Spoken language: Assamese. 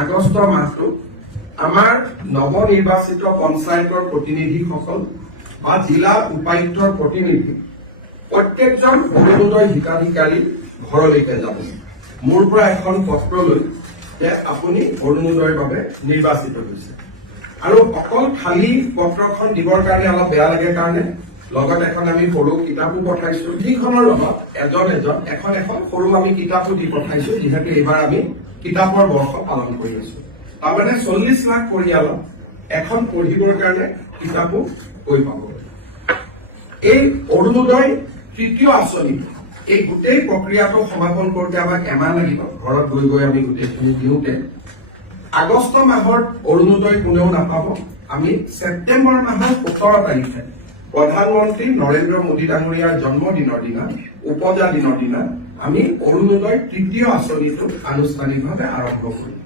আগষ্ট মাহটো আমাৰ নৱনিৰ্বাচিত পঞ্চায়তৰ প্ৰতিনিধিসকল বা জিলা উপায়ুক্তৰ প্ৰতিনিধি প্ৰত্যেকজন অৰুণোদয় হিতাধিকাৰী ঘৰলৈকে যাব। মোৰ পৰা এখন পত্ৰ লৈ যে আপুনি অৰুণোদয়ৰ বাবে নিৰ্বাচিত হৈছে। আৰু অকল খালী পত্ৰখন দিবৰ কাৰণে অলপ বেয়া লাগে কাৰণে লগত এখন আমি সৰু কিতাপো পঠাইছো, যিখনৰ লগত এখন সৰু আমি কিতাপো দি পঠাইছো, যিহেতু এইবাৰ আমি কিতাপৰ বৰ্ষ পালন কৰি আছো। তাৰমানে 40 লাখ পৰিয়ালক এখন পঢ়িবৰ কাৰণে কিতাপো গৈ পাব। এই অৰুণোদয় তৃতীয় আঁচনি এই গোটেই প্ৰক্ৰিয়াটো সমাপন কৰোঁতে আমাক এমাহ লাগিব, ঘৰত গৈ গৈ আমি গোটেইখিনি দিওঁতে। আগষ্ট মাহৰ অৰুণোদয় কোনেও নাপাব। আমি ছেপ্টেম্বৰ মাহৰ 17 তাৰিখে প্ৰধানমন্ত্ৰী নৰেন্দ্ৰ মোদী ডাঙৰীয়াৰ জন্মদিনৰ দিনা, উপজা দিনৰ দিনা আমি অৰুণোদয় তৃতীয় আঁচনিটো আনুষ্ঠানিকভাৱে আৰম্ভ কৰিম।